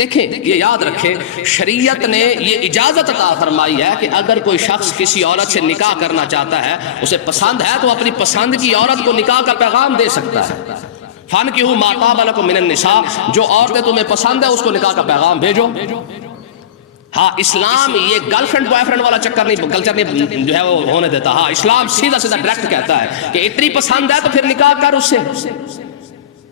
دیکھیں یہ یاد رکھیں، شریعت نے یہ اجازت عطا فرمائی ہے کہ اگر کوئی شخص کسی عورت سے نکاح کرنا چاہتا ہے، اسے پسند ہے، تو اپنی پسند کی عورت کو نکاح کا پیغام دے سکتا ہے۔ فَانْكِحُوا مَا طَابَ لَكُم مِّنَ النِّسَاءِ، جو عورتیں تمہیں پسند ہے اس کو نکاح کا پیغام بھیجو۔ ہاں اسلام یہ گرل فرینڈ بوائے فرینڈ والا چکر نہیں، کلچر نہیں جو ہے وہ ہونے دیتا۔ ہاں اسلام سیدھا سیدھا ڈائریکٹ کہتا ہے کہ اتنی پسند ہے تو پھر نکاح کر اس سے۔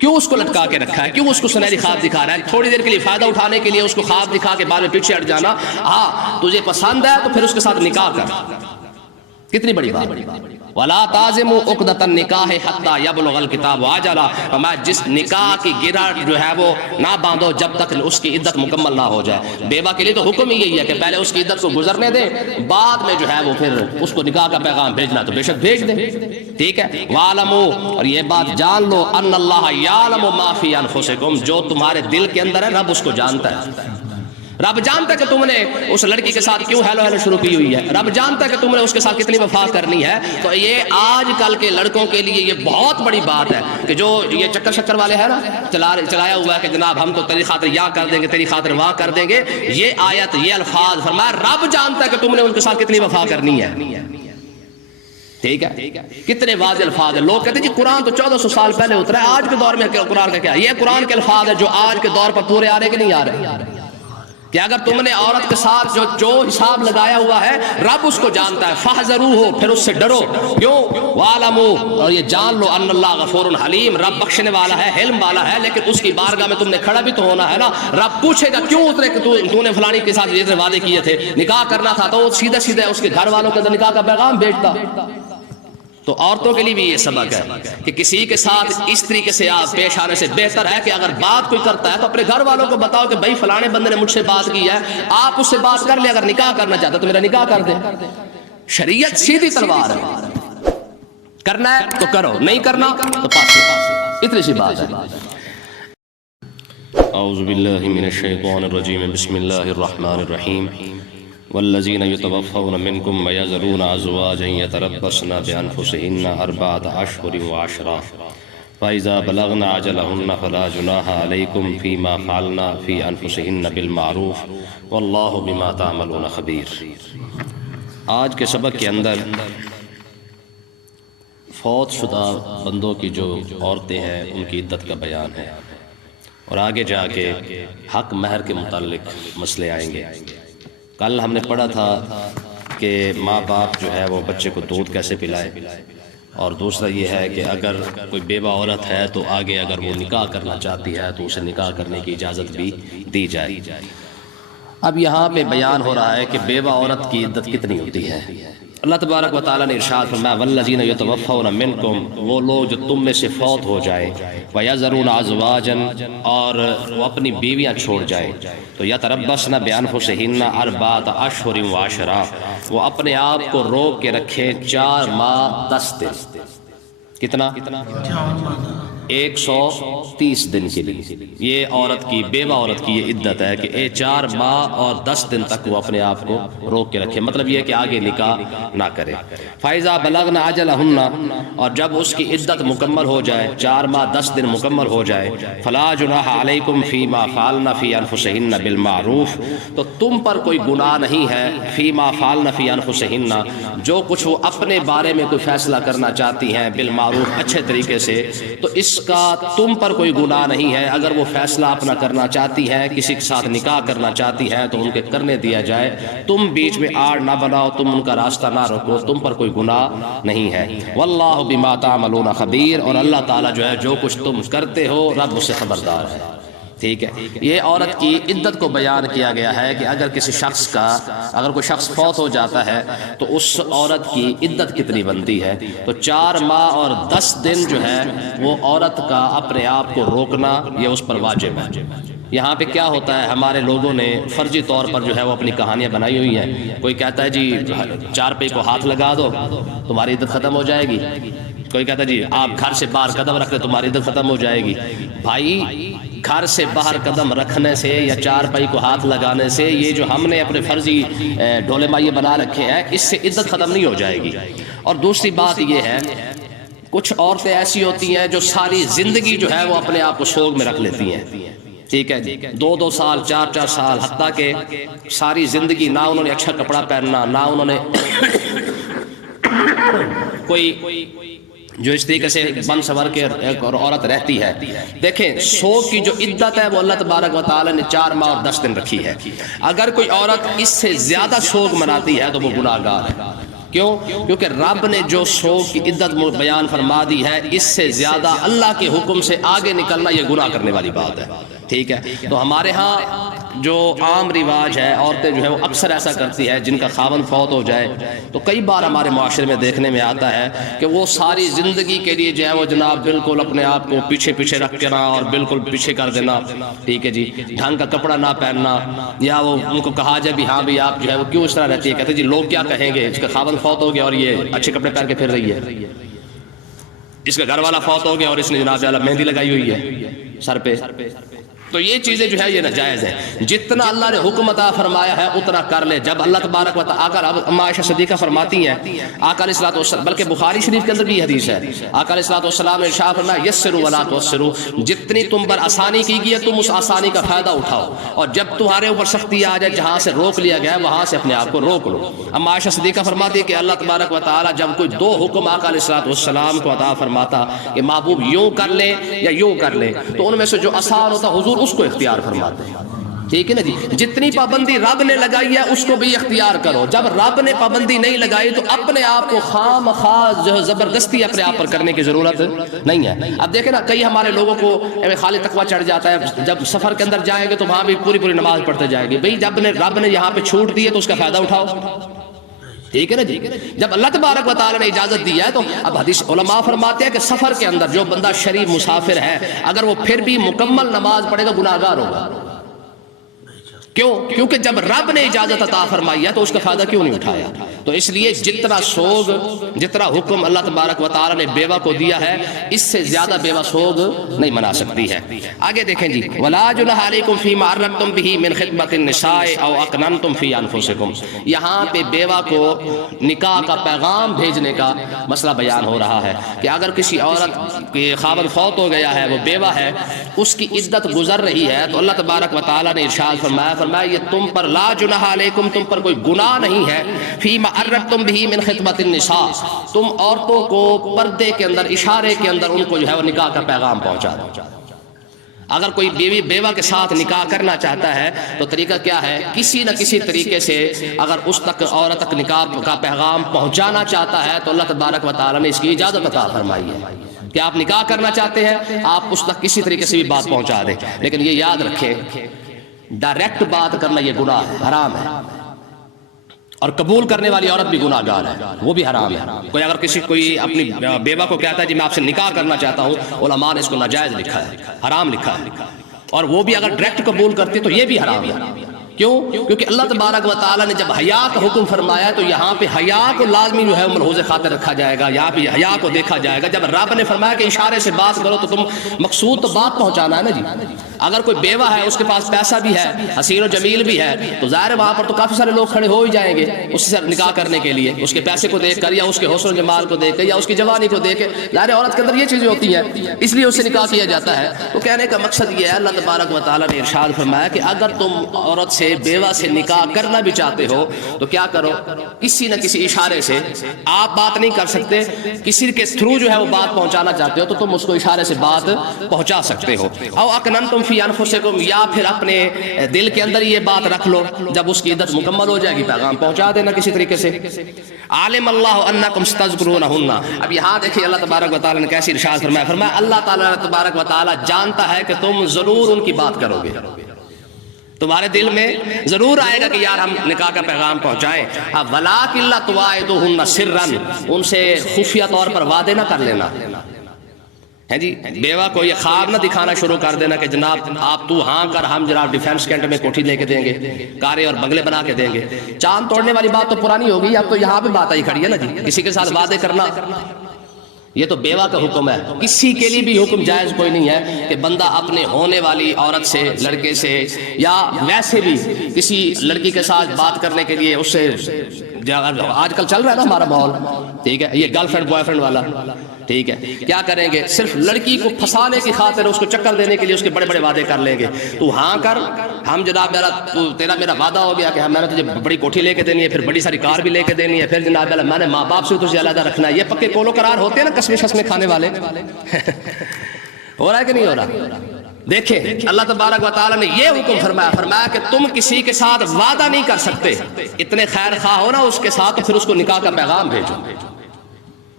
کیوں اس کو لٹکا کے رکھا ہے؟ کیوں اس کو سنہری خواب دکھا رہا ہے؟ تھوڑی دیر کے لیے فائدہ اٹھانے کے لیے اس کو خواب دکھا کے بعد میں پیچھے ہٹ جانا۔ ہاں تجھے پسند ہے تو پھر اس کے ساتھ نکاح کر، کتنی بڑی بات۔ وَلَا تَعْزِمُوا عُقْدَةَ النِّكَاحِ حَتَّى يَبْلُغَ الْكِتَابُ أَجَلَهُ، فرمایا جس نکاح کی گرہ جو ہے وہ نہ باندھو جب تک اس کی عدت مکمل نہ ہو جائے۔ بیوہ کے لیے تو حکم ہی یہی ہے کہ پہلے اس کی عدت کو گزرنے دے، بعد میں جو ہے وہ پھر اس کو نکاح کا پیغام بھیجنا تو بے شک بھیج دے، ٹھیک ہے۔ وَاعْلَمُوا، اور یہ بات جان لو، أَنَّ اللَّهَ يَعْلَمُ مَا فِي أَنفُسِكُمْ، جو تمہارے دل کے اندر ہے رب اس کو جانتا ہے۔ رب جانتا ہے کہ تم نے اس لڑکی کے ساتھ کیوں ہیلو ہیلو شروع کی ہوئی ہے، رب جانتا ہے کہ تم نے اس کے ساتھ کتنی وفا کرنی ہے۔ تو یہ آج کل کے لڑکوں کے لیے یہ بہت بڑی بات ہے کہ جو یہ چکر شکر والے ہیں نا، چلایا ہوا ہے کہ جناب ہم تو تیری خاطر یہاں کر دیں گے، تیری خاطر وہاں کر دیں گے۔ یہ آیت، یہ الفاظ فرمایا رب جانتا ہے کہ تم نے ان کے ساتھ کتنی وفا کرنی ہے، ٹھیک ہے۔ کتنے واضح الفاظ ہیں۔ لوگ کہتے ہیں جی قرآن تو 1400 سال پہلے اترا ہے، آج کے دور میں قرآن کا کیا؟ یہ قرآن کے الفاظ ہیں جو آج کے دور پر پورے آ رہے کہ نہیں آ رہے، کہ اگر تم نے عورت کے ساتھ جو حساب لگایا ہوا ہے رب اس کو جانتا ہے۔ فَاحْذَرُوهُ، پھر اس سے ڈرو، کیوں؟ وَاعْلَمُوا، اور یہ جان لو، أَنَّ اللَّهَ غَفُورٌ حَلِيمٌ، رب بخشنے والا ہے، حلم والا ہے، لیکن اس کی بارگاہ میں تم نے کھڑا بھی تو ہونا ہے نا۔ رب پوچھے گا کیوں اترے کہ تو نے فلانی کے ساتھ یہ وعدے کیے تھے، نکاح کرنا تھا، تو وہ سیدھے سیدھے اس کے گھر والوں کے اندر نکاح کا پیغام بھیجتا۔ تو عورتوں کے لیے بھی یہ سبق ہے کہ کسی کے ساتھ اس طریقے سے آپ پیش آنے سے بہتر ہے کہ اگر بات کوئی کرتا ہے تو اپنے گھر والوں کو بتاؤ کہ بھائی فلانے بندے نے مجھ سے بات کی ہے، آپ اس سے بات کر لیں، اگر نکاح کرنا چاہتا ہے تو میرا نکاح کر دیں۔ شریعت سیدھی تلوار ہے، کرنا ہے تو کرو، نہیں کرنا تو پاس، اتنی سی بات ہے۔ اعوذ باللہ من الشیطان الرجیم، بسم اللہ الرحمن الرحیم۔ والذین یتوفون منکم ویذرون ازواجا یتربصن بانفسہن اربعۃ اشہر وعشرا فاذا بلغن اجلہن فلا جناح علیکم فیما فعلن فی انفسہن بالمعروف واللہ بما تعملون خبیر۔ آج کے سبق کے اندر فوت شدہ بندوں کی جو عورتیں ہیں ان کی عدت کا بیان ہے، اور آگے جا کے حق مہر کے متعلق مسئلے آئیں گے۔ کل ہم نے پڑھا تھا کہ ماں باپ جو ہے وہ بچے کو دودھ کیسے پلائے، اور دوسرا یہ ہے کہ اگر کوئی بیوہ عورت ہے تو آگے اگر وہ نکاح کرنا چاہتی ہے تو اسے نکاح کرنے کی اجازت بھی دی جائے۔ اب یہاں پہ بیان ہو رہا ہے کہ بیوہ عورت کی عدت کتنی ہوتی ہے۔ اللہ تبارک و تعالیٰ نے ارشاد فرمایا والذین یتوفون منکم، وہ لوگ جو تم میں سے فوت ہو جائے، ویذرون ازواجا، اور وہ اپنی بیویاں چھوڑ جائے، تو یتربصن بانفسہن اربعۃ اشہر وعشرا، وہ اپنے آپ کو روک کے رکھے 4 ماہ 10 دن۔ کتنا؟ 130 دن کے لیے۔ یہ عورت کی، بیوہ عورت کی یہ عدت ہے کہ 4 ماہ اور 10 دن تک وہ اپنے آپ کو روک کے رکھے، مطلب یہ کہ آگے نکاح نہ کرے۔ فَإِذَا بَلَغْنَ أَجَلَهُنَّ، اور جب اس کی عدت مکمل ہو جائے، 4 ماہ 10 دن مکمل ہو جائے، فَلَا جُنَاحَ عَلَيْكُمْ فِي مَا فَعَلْنَ فِي أَنفُسِهِنَّ بِالْمَعْرُوفِ، تو تم پر کوئی گناہ نہیں ہے، فِي مَا فَعَلْنَ فِي أَنفُسِهِنَّ، جو کچھ وہ اپنے بارے میں کوئی فیصلہ کرنا چاہتی ہیں، بالمعروف، اچھے طریقے سے، تو اس کا تم پر کوئی گناہ نہیں ہے۔ اگر وہ فیصلہ اپنا کرنا چاہتی ہیں، کسی کے ساتھ نکاح کرنا چاہتی ہیں تو ان کے کرنے دیا جائے، تم بیچ میں آڑ نہ بناؤ، تم ان کا راستہ نہ روکو، تم پر کوئی گناہ نہیں ہے۔ واللہ بما تعملون خبیر، اور اللہ تعالیٰ جو ہے جو کچھ تم کرتے ہو رب اس سے خبردار ہے، ٹھیک ہے۔ یہ عورت کی عدت کو بیان کیا گیا ہے کہ اگر کسی شخص کا، اگر کوئی شخص فوت ہو جاتا ہے تو اس عورت کی عدت کتنی بنتی ہے، تو 4 ماہ اور 10 دن جو ہے وہ عورت کا اپنے آپ کو روکنا یہ اس پر واجب ہے۔ یہاں پہ کیا ہوتا ہے، ہمارے لوگوں نے فرضی طور پر جو ہے وہ اپنی کہانیاں بنائی ہوئی ہیں۔ کوئی کہتا ہے جی چارپائی کو ہاتھ لگا دو تمہاری عدت ختم ہو جائے گی، کوئی کہتا ہے جی آپ گھر سے باہر قدم رکھ دیں تمہاری عدت ختم ہو جائے گی۔ بھائی گھر سے باہر قدم رکھنے سے یا چارپائی کو ہاتھ لگانے سے، یہ جو ہم نے اپنے فرضی ڈھولے مائے بنا رکھے ہیں، اس سے عدت ختم نہیں ہو جائے گی۔ اور دوسری بات یہ ہے کچھ عورتیں ایسی ہوتی ہیں جو ساری زندگی جو ہے وہ اپنے آپ کو سوگ میں رکھ لیتی ہیں، ٹھیک ہے جی، 2 سال 4 سال، حتیٰ کہ ساری زندگی نہ انہوں نے اچھا کپڑا پہننا، نہ انہوں نے کوئی جو اس طریقے سے بن سور کے ایک اور عورت رہتی ہے. دیکھیں سوگ کی جو عدت ہے وہ اللہ تبارک و تعالی نے 4 ماہ اور 10 دن رکھی ہے. اگر کوئی عورت اس سے زیادہ سوگ مناتی ہے تو وہ گناہ گار ہے. کیوں؟ کیونکہ رب نے جو سوگ کی عدت بیان فرما دی ہے، اس سے زیادہ اللہ کے حکم سے آگے نکلنا یہ گناہ کرنے والی بات ہے. ٹھیک ہے، تو ہمارے ہاں جو عام رواج ہے، عورتیں جو ہے وہ اکثر ایسا کرتی ہے، جن کا خاوند فوت ہو جائے تو کئی بار ہمارے معاشرے میں دیکھنے میں آتا ہے کہ وہ ساری زندگی کے لیے جو ہے وہ جناب بالکل اپنے آپ کو پیچھے رکھ کے اور بالکل پیچھے کر دینا. ٹھیک ہے جی، ڈھنگ کا کپڑا نہ پہننا، یا وہ ان کو کہا جائے بھی ہاں بھی آپ جو ہے وہ کیوں اس طرح رہتی ہے، کہتے جی لوگ کیا کہیں گے، اس کا خاوند فوت ہو گیا اور یہ اچھے کپڑے پہن کے پھر رہی ہے، اس کا گھر والا فوت ہو گیا اور اس نے جناب مہندی لگائی ہوئی ہے سر پہ. تو یہ چیزیں جو ہے یہ ناجائز ہیں. جتنا اللہ نے حکم عطا فرمایا ہے اتنا کر لے. جب اللہ تبارک و تعالی، اب عائشہ صدیقہ فرماتی ہیں، آقا علیہ الصلوۃ والسلام، بلکہ بخاری شریف کے اندر بھی یہ حدیث ہے، آقا علیہ الصلوۃ والسلام نے ارشاد فرمایا یسروا ولا تعسروا، جتنی تم پر آسانی کی گئی ہے تم اس آسانی کا فائدہ اٹھاؤ، اور جب تمہارے اوپر سختی آ جائے، جہاں سے روک لیا گیا ہے وہاں سے اپنے آپ کو روک لو. اب عائشہ صدیقہ فرماتی ہے کہ اللہ تبارک و تعالی جب کوئی 2 حکم آقا علیہ الصلوۃ والسلام کو عطا فرماتا کہ محبوب یوں کر لے یا یوں کر لے، تو ان میں سے جو آسان ہوتا حضور اس کو اختیار فرماتے ہیں. ٹھیک ہے نا جی، جتنی پابندی رب نے لگائی ہے اس کو بھی اختیار کرو. جب رب نے پابندی نہیں لگائی تو اپنے آپ کو خام خواہ جو زبردستی اپنے آپ پر کرنے کی ضرورت نہیں ہے. اب دیکھیں نا، کئی ہمارے لوگوں کو خالی تقویٰ چڑھ جاتا ہے، جب سفر کے اندر جائیں گے تو وہاں بھی پوری نماز پڑھتے جائیں گے. بھئی جب رب نے یہاں پہ چھوٹ دی ہے تو اس کا فائدہ اٹھاؤ. ٹھیک ہے نا جی، جب اللہ تبارک و تعالی نے اجازت دی ہے تو اب حدیث علماء فرماتے ہیں کہ سفر کے اندر جو بندہ شریف مسافر ہے، اگر وہ پھر بھی مکمل نماز پڑھے گا گناہ گار ہوگا. کیوں؟ کیونکہ جب رب نے اجازت عطا فرمائی ہے تو اس کا فائدہ کیوں نہیں اٹھایا. تو اس لیے جتنا سوگ، جتنا حکم اللہ تبارک و تعالی نے بیوہ کو دیا ہے، اس سے زیادہ بیوہ سوگ نہیں منا سکتی ہے. آگے دیکھیں جی، وَلَا جُنَاحَ عَلَيْكُمْ فِي مَا عَرَّضْتُمْ بِهِ مِنْ خِطْبَةِ النِّسَاءِ أَوْ أَكْنَنْتُمْ فِي أَنفُسِكُمْ. یہاں پہ بیوہ کو نکاح کا پیغام بھیجنے کا مسئلہ بیان ہو رہا ہے کہ اگر کسی عورت کے خاوند فوت ہو گیا ہے، وہ بیوہ ہے، اس کی عدت گزر رہی ہے، تو اللہ تبارک و تعالی نے ارشاد فرمایا یہ تم پر لا جناح علیکم، تم پر کوئی گناہ نہیں ہے، فیما عرضتم بہ من خطبۃ النساء، تم عورتوں کو پردے کے اندر، اشارے کے اندر ان کو جو ہے وہ نکاح کا پیغام پہنچا دو. اگر کوئی بیوہ کے ساتھ نکاح کرنا چاہتا ہے تو طریقہ کیا ہے، کسی نہ کسی طریقے سے اگر اس تک عورت تک نکاح کا پیغام پہنچانا چاہتا ہے تو اللہ تبارک و تعالی نے اس کی اجازت عطا فرمائی ہے کہ آپ نکاح کرنا چاہتے ہیں، آپ اس تک کسی طریقے سے بھی بات پہنچا دیں. لیکن یہ یاد رکھیں، ڈائریکٹ بات کرنا یہ گناہ ہے، حرام ہے، اور قبول کرنے والی عورت بھی گناہ گار ہے، وہ بھی حرام ہے. کوئی اگر کوئی اپنی بیوہ کو کہتا ہے جی میں آپ سے نکاح کرنا چاہتا ہوں، علماء نے اس کو ناجائز لکھا ہے، حرام لکھا ہے، اور وہ بھی اگر ڈائریکٹ قبول کرتی تو یہ بھی حرام ہے. کیوں؟ کیونکہ اللہ تبارک و تعالی نے جب حیا کا حکم فرمایا تو یہاں پہ حیا کو لازمی جو ہے ملحوظ خاطر رکھا جائے گا، یہاں پہ حیا کو دیکھا جائے گا. جب رب نے فرمایا کہ اشارے سے بات کرو تو تم مقصود تو بات پہنچانا ہے نا جی. اگر کوئی بیوہ ہے، اس کے پاس پیسہ بھی ہے، حسین و جمیل بھی ہے، تو ظاہر ہے وہاں پر تو کافی سارے لوگ کھڑے ہو ہی جائیں گے اس سے نکاح کرنے کے لیے، اس کے پیسے کو دیکھ کر یا اس کے حسن و جمال کو دیکھ کر یا اس کی جوانی کو دیکھ کے. ظاہر عورت کے اندر یہ چیزیں ہوتی ہیں، اس لیے اس سے نکاح کیا جاتا ہے. تو کہنے کا مقصد یہ ہے، اللہ تبارک و تعالی نے ارشاد فرمایا کہ اگر تم عورت سے، بیوہ سے نکاح کرنا بھی چاہتے ہو تو کیا کرو، کسی نہ کسی اشارے سے. آپ بات نہیں کر سکتے، کسی کے تھرو جو ہے وہ بات پہنچانا چاہتے ہو تو تم اس کو اشارے سے بات پہنچا سکتے ہو. او اکننتم فی انفسکم، یا پھر اپنے دل کے اندر یہ بات رکھ لو، جب اس کی عدت مکمل ہو جائے گی پیغام پہنچا دینا کسی طریقے سے. عالم اللہ انکم تذکرونہن. اب یہاں دیکھیں اللہ تبارک و تعالی نے کیسی ارشاد فرمایا، اللہ تعالیٰ تبارک و تعالی جانتا ہے کہ تم ضرور ان کی بات کرو گے، تمہارے دل میں ضرور آئے گا کہ یار ہم نکاح کا پیغام پہنچائیں. اب وَلَٰكِن لَا تُوَاعِدُوهُنَّ سِرًّا، ان سے خفیہ طور پر وعدے نہ کر لینا ہے جی. بیوہ کو یہ خواب نہ دکھانا شروع کر دینا کہ جناب آپ تو ہاں کر، ہم جناب ڈیفینس کینٹ میں کوٹھی لے کے دیں گے، کاریں اور بنگلے بنا کے دیں گے. چاند توڑنے والی بات تو پرانی ہوگی، اب تو یہاں پہ بات آئی کھڑی ہے نا جی. کسی کے ساتھ وعدے کرنا یہ تو بیوہ کا حکم ہے. کسی کے لیے بھی حکم جائز کوئی نہیں ہے کہ بندہ اپنے ہونے والی عورت سے، لڑکے سے، یا ویسے بھی کسی لڑکی کے ساتھ بات کرنے کے لیے اس سے، آج کل چل رہا ہے نا ہمارا ماحول، ٹھیک ہے، یہ گرل فرینڈ بوائے فرینڈ والا، ٹھیک ہے، کیا کریں گے؟ صرف لڑکی کو پھنسانے کی خاطر اس کو چکر دینے کے لیے اس کے بڑے بڑے وعدے کر لیں گے، تو ہاں کر، ہم جناب تیرا میرا وعدہ ہو گیا کہ میں نے تجھے بڑی کوٹھی لے کے دینی ہے، پھر بڑی ساری کار بھی لے کے دینی ہے، پھر جناب میں نے ماں باپ سے تجھے علیحدہ رکھنا ہے. یہ پکے کولو قرار ہوتے ہیں نا قسمیں شسمیں کھانے والے. ہو رہا ہے کہ نہیں ہو رہا؟ دیکھیں اللہ تبارک و تعالیٰ نے یہ حکم فرمایا کہ تم کسی کے ساتھ وعدہ نہیں کر سکتے، اتنے خیر خواہ ہو نا اس کے ساتھ، تو پھر اس کو نکاح کا پیغام بھیجو.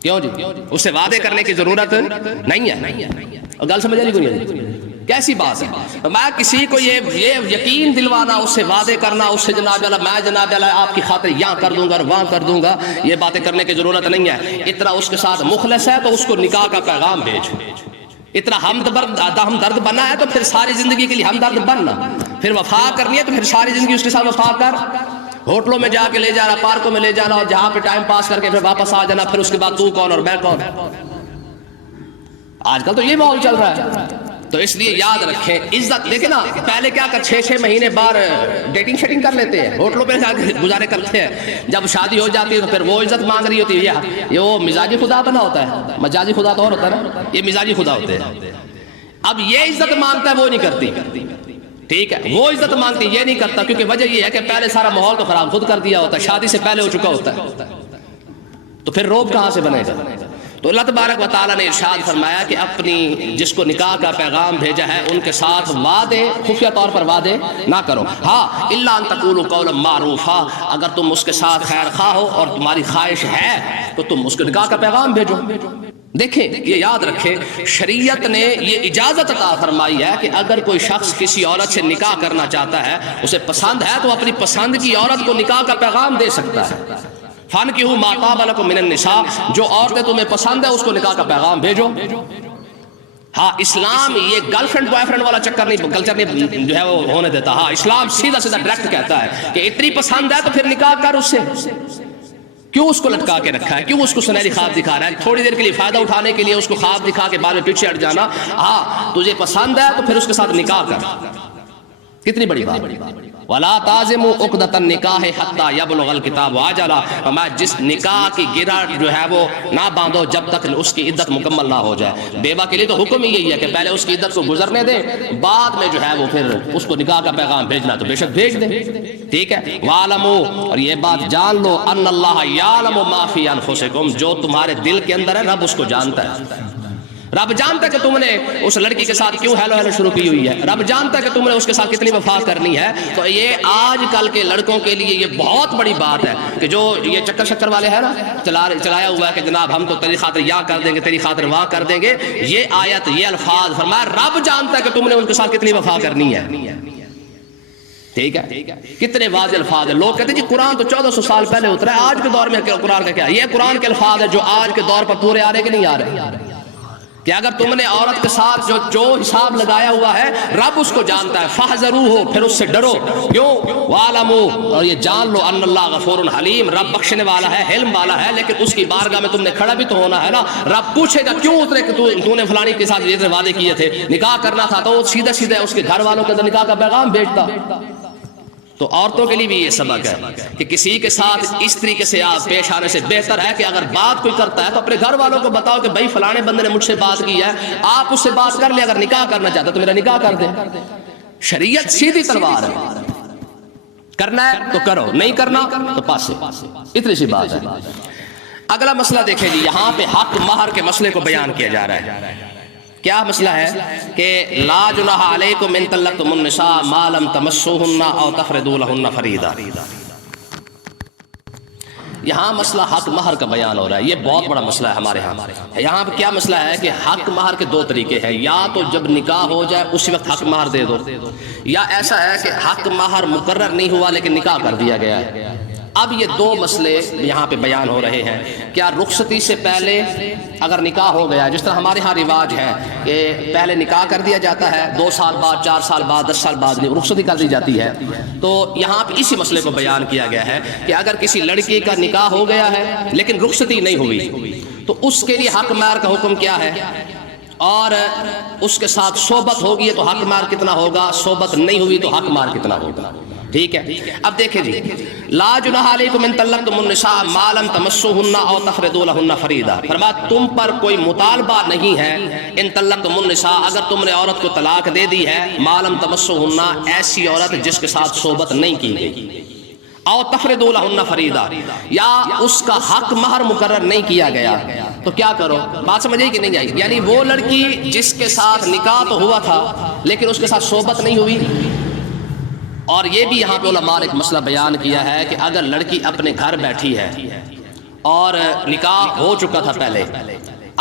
کیوں جی؟ اس سے وعدے کرنے کی ضرورت نہیں ہے. اور گل سمجھ آئی کوئی؟ کیسی بات ہے؟ میں کسی کو یہ یقین دلوانا، اس سے وعدے کرنا، اس سے جناب میں جناب آپ کی خاطر یہاں کر دوں گا اور وہاں کر دوں گا، یہ باتیں کرنے کی ضرورت نہیں ہے. اتنا اس کے ساتھ مخلص ہے تو اس کو نکاح کا پیغام بھیجو. اتنا ہمدرد بننا ہے تو پھر ساری زندگی کے لیے ہمدرد بننا. پھر وفا کرنی ہے تو پھر ساری زندگی اس کے ساتھ وفا کر. ہوٹلوں میں جا کے لے جانا، پارکوں میں لے جانا، اور جہاں پہ ٹائم پاس کر کے پھر واپس آ جانا، پھر اس کے بعد تو کون اور میں کون. آج کل تو یہ ماحول چل رہا ہے. تو اس لیے یاد رکھیں عزت. دیکھیں نا پہلے کیا کر 6 مہینے بعد ڈیٹنگ شیٹنگ کر لیتے ہیں، ہوٹلوں پہ گزارے کرتے ہیں. جب شادی ہو جاتی ہے تو پھر وہ عزت مانگ رہی ہوتی ہے. یہ وہ مزاجی خدا بنا ہوتا ہے، مجازی خدا تو اور ہوتا ہے نا، یہ مزاجی خدا ہوتے ہیں. اب یہ عزت مانگتا ہے وہ نہیں کرتی. ٹھیک ہے، وہ عزت مانگتی یہ نہیں کرتا، کیونکہ وجہ یہ ہے کہ پہلے سارا ماحول تو خراب خود کر دیا ہوتا ہے، شادی سے پہلے ہو چکا ہوتا ہے. تو پھر روب کہاں سے بنے گا؟ تو اللہ تبارک و تعالیٰ نے ارشاد فرمایا کہ اپنی جس کو نکاح کا پیغام بھیجا ہے ان کے ساتھ وعدے، خفیہ طور پر وعدے نہ کرو. ہاں الا ان تقولوا قولا معروفا، اگر تم اس کے ساتھ خیر خواہ ہو اور تمہاری خواہش ہے تو تم اس کو نکاح کا پیغام بھیجو. دیکھیں یہ یاد رکھیں شریعت نے یہ اجازت عطا فرمائی ہے کہ اگر کوئی شخص کسی عورت سے نکاح کرنا چاہتا ہے، اسے پسند ہے، تو اپنی پسند کی عورت کو نکاح کا پیغام دے سکتا ہے. فَانْكِحُوا مَا طَابَ لَكُم مِّنَ النِّسَاءِ، جو عورتیں تمہیں پسند ہے اس کو نکاح کا پیغام بھیجو. ہاں اسلام یہ گرل فرینڈ بوائے فرینڈ والا چکر نہیں، کلچر نہیں جو ہے وہ ہونے دیتا. ہاں اسلام سیدھا سیدھا ڈائریکٹ کہتا ہے کہ اتنی پسند ہے تو پھر نکاح کر اس سے. کیوں اس کو لٹکا کے رکھا ہے؟ کیوں اس کو سنہری خواب دکھا رہا ہے؟ تھوڑی دیر کے لیے فائدہ اٹھانے کے لیے اس کو خواب دکھا کے بعد میں پیچھے ہٹ جانا. ہاں تجھے پسند ہے تو پھر اس کے ساتھ نکاح کر. کتنی بڑی بات. وَلَا تَعْزِمُوا عُقْدَةَ النِّكَاحِ حَتَّى يَبْلُغَ الْكِتَابُ أَجَلَهُ، فرمایا جس نکاح کی گرہ جو ہے وہ نہ باندھو جب تک اس کی عدت مکمل نہ ہو جائے. بیوہ کے لیے تو حکم ہی یہی ہے کہ پہلے اس کی عدت کو گزرنے دیں، بعد میں جو ہے وہ پھر اس کو نکاح کا پیغام بھیجنا تو بے شک بھیج دیں. ٹھیک ہے، وَعْلَمُوا، اور یہ بات جان لو، أَنَّ اللَّهَ يَعْلَمُ مَا فِي أَنفُسِكُمْ، جو تمہارے دل کے اندر ہے رب اس کو جانتا ہے. رب جانتا ہے کہ تم نے اس لڑکی کے ساتھ کیوں ہیلو ہیلو شروع کی ہوئی ہے. رب جانتا ہے کہ تم نے اس کے ساتھ کتنی وفا کرنی ہے. تو یہ آج کل کے لڑکوں کے لیے یہ بہت بڑی بات ہے کہ جو یہ چکر شکر والے ہیں نا چلایا ہوا ہے کہ جناب ہم تو تیری خاطر یہاں کر دیں گے، تیری خاطر وہاں کر دیں گے. یہ آیت یہ الفاظ فرمایا رب جانتا ہے کہ تم نے ان کے ساتھ کتنی وفا کرنی ہے. ٹھیک ہے، کتنے واضح الفاظ ہیں. لوگ کہتے ہیں جی قرآن تو 1400 سال پہلے اترا ہے، آج کے دور میں قرآن کا کیا؟ یہ قرآن کے الفاظ ہیں جو آج کے دور پر پورے آ رہے کہ نہیں آ رہے. کہ اگر تم نے عورت کے ساتھ جو حساب لگایا ہوا ہے رب اس کو جانتا ہے. فَاحْذَرُوهُ، پھر اس سے ڈرو. کیوں؟ وَاعْلَمُوا، اور یہ جان لو، أَنَّ اللَّهَ غَفُورٌ حَلِيمٌ، رب بخشنے والا ہے، حلم والا ہے. لیکن اس کی بارگاہ میں تم نے کھڑا بھی تو ہونا ہے نا. رب پوچھے گا کیوں اترے کہ تو نے فلانی کے ساتھ یہ وعدے کیے تھے، نکاح کرنا تھا، تو وہ سیدھا سیدھا اس کے گھر والوں کے اندر نکاح کا پیغام بھیجتا. تو عورتوں کے لیے بھی یہ سبق ہے کہ کسی کے ساتھ اس طریقے سے آپ پیش آنے سے بہتر ہے کہ اگر بات کوئی کرتا ہے تو اپنے گھر والوں کو بتاؤ کہ بھائی فلانے بندے نے مجھ سے بات کی ہے، آپ اس سے بات کر لیں. اگر نکاح کرنا چاہتا تو میرا نکاح کر دیں. شریعت سیدھی تلوار ہے، کرنا ہے تو کرو، نہیں کرنا تو پاسے. اتنی سی بات ہے. اگلا مسئلہ دیکھیں جی، یہاں پہ حق مہر کے مسئلے کو بیان کیا جا رہا ہے. کیا مسئلہ ہے کہ لا جناح علیکم ان طلقتم النساء ما لم تمسوهن او تفرضوا لهن فریضہ. یہاں مسئلہ حق مہر کا بیان ہو رہا ہے. یہ بہت بڑا مسئلہ ہے ہمارے ہاں. یہاں پہ کیا مسئلہ ہے کہ حق مہر کے 2 طریقے ہیں. یا تو جب نکاح ہو جائے اسی وقت حق مہر دے دو، یا ایسا ہے کہ حق مہر مقرر نہیں ہوا لیکن نکاح کر دیا گیا ہے. اب یہ 2 مسئلے یہاں پہ بیان ہو رہے ہیں. کیا رخصتی سے پہلے اگر نکاح ہو گیا، جس طرح ہمارے ہاں رواج ہے کہ پہلے نکاح کر دیا جاتا ہے، 2 سال بعد، 4 سال بعد، 10 سال بعد رخصتی کر دی جاتی ہے. تو یہاں پہ اسی مسئلے کو بیان کیا گیا ہے کہ اگر کسی لڑکی کا نکاح ہو گیا ہے لیکن رخصتی نہیں ہوئی تو اس کے لیے حق مہر کا حکم کیا ہے، اور اس کے ساتھ صحبت ہوگی تو حق مہر کتنا ہوگا، صحبت نہیں ہوئی تو حق مہر کتنا ہوگا. ٹھیک ہے. اب دیکھیں جی، لا جناح علیکم ان طلقتم النساء ما لم تمسوهن او تفرضوا لهن فریضہ. فرمایا تم پر کوئی مطالبہ نہیں ہے ان طلقتم النساء، اگر تم نے عورت کو طلاق دے دی ہے، ما لم تمسوهن ایسی عورت جس کے ساتھ صحبت نہیں کی گئی، او تفرضوا لهن فریضہ یا اس کا حق مہر مقرر نہیں کیا گیا، تو کیا کرو؟ بات سمجھے کہ نہیں آئی؟ یعنی وہ لڑکی جس کے ساتھ نکاح تو ہوا تھا لیکن اس کے ساتھ صحبت نہیں ہوئی. اور یہ بھی یہاں پہ علماء نے ایک مسئلہ بیان کیا ہے کہ اگر لڑکی اپنے گھر بیٹھی ہے اور نکاح ہو چکا تھا پہلے،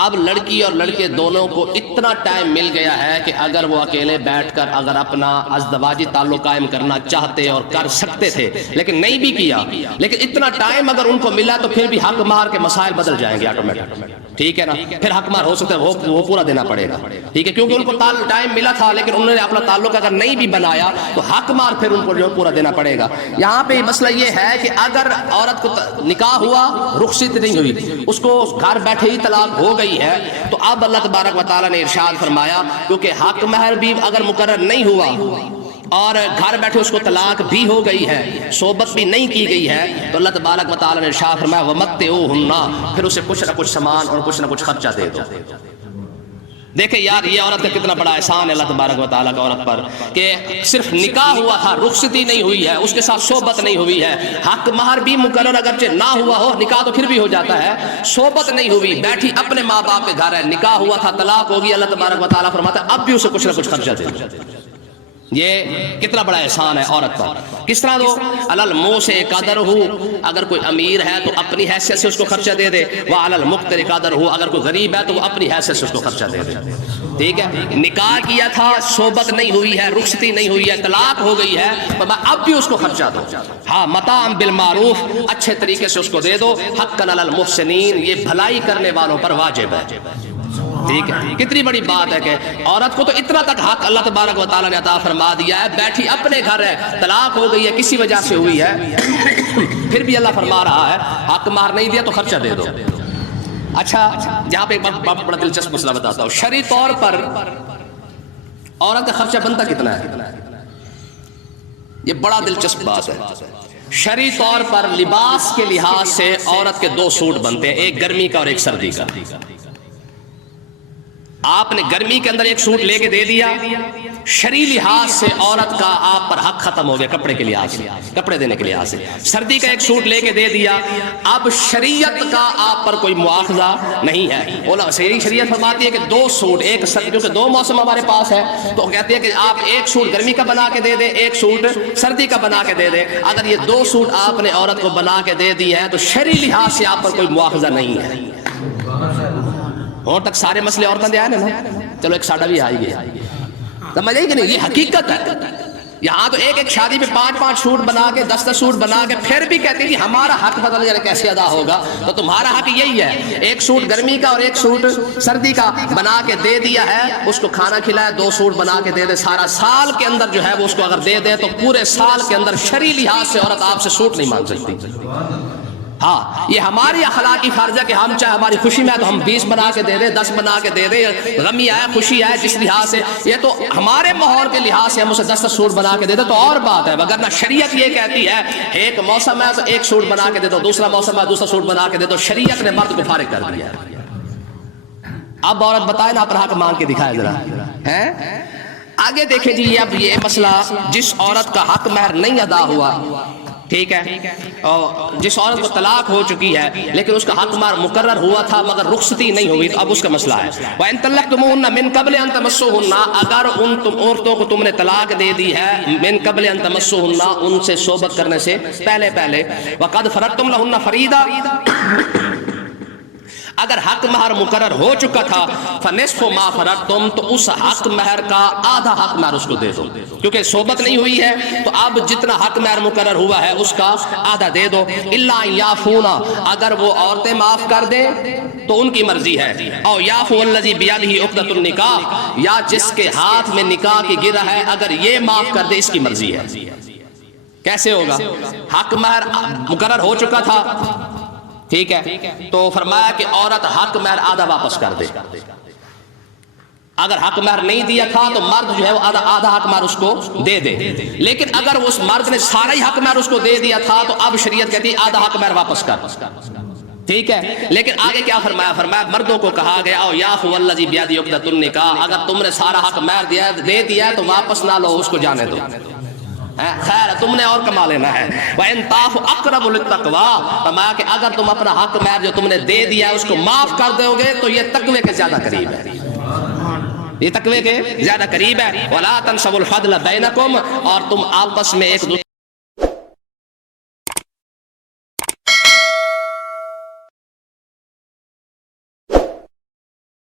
اب لڑکی اور لڑکے دونوں کو اتنا ٹائم مل گیا ہے کہ اگر وہ اکیلے بیٹھ کر اگر اپنا ازدواجی تعلق قائم کرنا چاہتے اور کر سکتے تھے لیکن نہیں بھی کیا، لیکن اتنا ٹائم اگر ان کو ملا تو پھر بھی حق مہر کے مسائل بدل جائیں گے آٹومیٹک. ٹھیک ہے نا؟ پھر حق مہر ہو سکتا ہے وہ پورا دینا پڑے گا. ٹھیک ہے، کیونکہ ان کو ٹائم ملا تھا لیکن انہوں نے اپنا تعلق اگر نہیں بھی بنایا تو حق مہر پھر ان کو جو پورا دینا پڑے گا. یہاں پہ مسئلہ یہ ہے کہ اگر عورت کو نکاح ہوا، رخصت نہیں ہوئی، اس کو گھر بیٹھے ہی طلاق ہو گئی ہے، تو اب اللہ تبارک و تعالیٰ نے ارشاد فرمایا کیونکہ حق مہر بھی اگر مقرر نہیں ہوا اور گھر بیٹھے اس کو طلاق بھی ہو گئی ہے، صحبت بھی نہیں کی گئی ہے، تو اللہ تبارک و تعالیٰ نے ارشاد فرمایا وَمَتِّعُوهُنَّ، پھر اسے کچھ نہ کچھ سامان اور کچھ نہ کچھ خرچہ دے دو. دیکھیں یار، یہ عورت کا کتنا بڑا احسان ہے اللہ تبارک و تعالیٰ کا عورت پر کہ صرف نکاح ہوا تھا، رخصتی نہیں ہوئی ہے، اس کے ساتھ صحبت نہیں ہوئی ہے، حق مہر بھی مقرر اگرچہ نہ ہوا ہو، نکاح تو پھر بھی ہو جاتا ہے، صحبت نہیں ہوئی، بیٹھی اپنے ماں باپ کے گھر ہے، نکاح ہوا تھا، طلاق ہوگی، اللہ تبارک و تعالیٰ فرماتا ہے اب بھی اسے کچھ نہ کچھ خرچہ دے دو. یہ کتنا بڑا احسان ہے عورت پر. کس طرح دو؟ علی الموسع قدرہ، اگر کوئی امیر ہے تو اپنی حیثیت سے اس کو خرچہ دے دے، وعلی المقتر قدرہ، اگر کوئی غریب ہے تو وہ اپنی حیثیت سے اس کو خرچہ دے دے. ٹھیک ہے، نکاح کیا تھا، صحبت نہیں ہوئی ہے، رخصتی نہیں ہوئی ہے، طلاق ہو گئی ہے، اب بھی اس کو خرچہ دو. ہاں، متاعا بالمعروف، اچھے طریقے سے اس کو دے دو. حقا علی المحسنین، یہ بھلائی کرنے والوں پر واجب ہے. ٹھیک ہے، کتنی بڑی بات ہے کہ عورت کو تو اتنا تک حق اللہ تبارک و تعالیٰ نے عطا فرما دیا ہے، بیٹھی اپنے گھر ہے، طلاق ہو گئی ہے، کسی وجہ سے ہوئی ہے، پھر بھی اللہ فرما رہا ہے حق مہر نہیں دیا تو خرچہ دے دو. اچھا، یہاں پہ ایک بڑا دلچسپ مسئلہ بتاتا ہوں. شرعی طور پر عورت کا خرچہ بنتا کتنا ہے؟ یہ بڑا دلچسپ بات ہے. شرعی طور پر لباس کے لحاظ سے عورت کے دو سوٹ بنتے ہیں، ایک گرمی کا اور ایک سردی کا. آپ نے گرمی کے اندر ایک سوٹ لے کے دے دیا، شرعی لحاظ سے عورت کا آپ پر حق ختم ہو گیا، کپڑے کے لحاظ سے، کپڑے دینے کے لحاظ سے. سردی کا ایک سوٹ لے کے دے دیا، اب شریعت کا آپ پر کوئی مواخذہ نہیں ہے. شریعت فرماتی ہے کہ دو سوٹ، ایک سردیوں کے دو موسم ہمارے پاس ہے، تو کہتے ہیں کہ آپ ایک سوٹ گرمی کا بنا کے دے دیں، ایک سوٹ سردی کا بنا کے دے دیں. اگر یہ دو سوٹ آپ نے عورت کو بنا کے دے دی ہیں تو شرعی لحاظ سے آپ پر کوئی مواخذہ نہیں ہے. اور تک سارے مسئلے عورتیں دے آئے نا، چلو ایک ساڑھا بھی آئی گیا، سمجھے کہ نہیں؟ یہ حقیقت ہے. یہاں تو ایک شادی میں 5 سوٹ بنا کے 10 سوٹ بنا کے پھر بھی کہتے ہیں کہ ہمارا حق بدل جائے کیسے ادا ہوگا؟ تو تمہارا حق یہی ہے، ایک سوٹ گرمی کا اور ایک سوٹ سردی کا بنا کے دے دیا ہے، اس کو کھانا کھلایا، 2 سوٹ بنا کے دے دے، سارا سال کے اندر جو ہے وہ اس کو اگر دے دے تو پورے سال کے اندر شرعی لحاظ سے عورت آپ سے سوٹ نہیں مانگ سکتی. ہاں، یہ ہماری اخلاقی فرض ہے کہ ہم چاہے ہماری خوشی میں ہے تو ہم 20 بنا کے دے دیں، 10 بنا کے دے دیں، غمی آئے خوشی آئے جس لحاظ سے. یہ تو ہمارے ماحول کے لحاظ سے ہم اسے 10 سوٹ بنا کے دے دیں تو اور بات ہے، وگرنہ شریعت یہ کہتی ہے ایک موسم ہے تو ایک سوٹ بنا کے دے دو، دوسرا موسم ہے دوسرا سوٹ بنا کے دے دو. شریعت نے مرد کو فارغ کر دیا. اب عورت بتائے نا، اپنا حق مانگ کے دکھائے ذرا. ہیں آگے دیکھیں جی، اب یہ مسئلہ جس عورت کا حق مہر نہیں ادا ہوا، ٹھیک ہے، اور جس عورت کو طلاق ہو چکی ہے لیکن اس کا حق مہر مقرر ہوا تھا مگر رخصتی نہیں ہوئی، تو اب اس کا مسئلہ ہے. وَإِن طَلَّقْتُمُوهُنَّ مِن قَبْلِ أَن تَمَسُّوهُنَّ، اگر ان عورتوں کو تم نے طلاق دے دی ہے من قبل ان تمسوهن، ان سے صحبت کرنے سے پہلے وَقَدْ فَرَضْتُمْ لَهُنَّ فَرِيضَةً، اگر حق مہر مقرر ہو چکا تھا فَنِصْفُ مَا فَرَضْتُمْ، تو اس حق مہر کا آدھا حق مہر اس کو دے دو، کیونکہ صحبت نہیں ہوئی ہے تو اب جتنا حق مہر مقرر ہوا ہے اس کا آدھا دے دو. إِلَّا أَن يَعْفُونَ، اگر وہ عورتیں معاف کر دیں تو ان کی مرضی ہے. او يَعْفُوَ الَّذِي بِيَدِهِ عُقْدَةُ النِّكَاحِ، یا جس کے ہاتھ میں نکاح کی گرہ ہے اگر یہ معاف کر دے اس کی مرضی ہے. کیسے ہوگا؟ حق مہر مقرر ہو چکا تھا، ٹھیک ہے، تو فرمایا کہ عورت حق مہر آدھا واپس کر دے. اگر حق مہر نہیں دیا تھا تو مرد جو ہے وہ آدھا حق مہر اس کو دے دے، لیکن اگر اس مرد نے سارا ہی حق مہر اس کو دے دیا تھا تو اب شریعت کہتی ہے آدھا حق مہر واپس کر، ٹھیک ہے۔ لیکن آگے کیا فرمایا؟ فرمایا مردوں کو کہا گیا او یا والذی بیدی عقدۃ النکاح، اگر تم نے سارا حق مہر دے دیا تو واپس نہ لو، اس کو جانے دو، خیر تم نے اور کما لینا ہے۔ وَإِن تَعْفُوا أَقْرَبُ لِلتَّقْوَىٰ، فرمایا کہ اگر تم اپنا حق مہر جو تم نے دے دیا اس کو معاف کر دو گے تو یہ تقوی کے زیادہ قریب ہے، یہ تقوی کے زیادہ قریب ہے۔ وَلَا تَنْسَوُا الْفَضْلَ بَيْنَكُمْ، اور تم آپس میں ایک دوسرے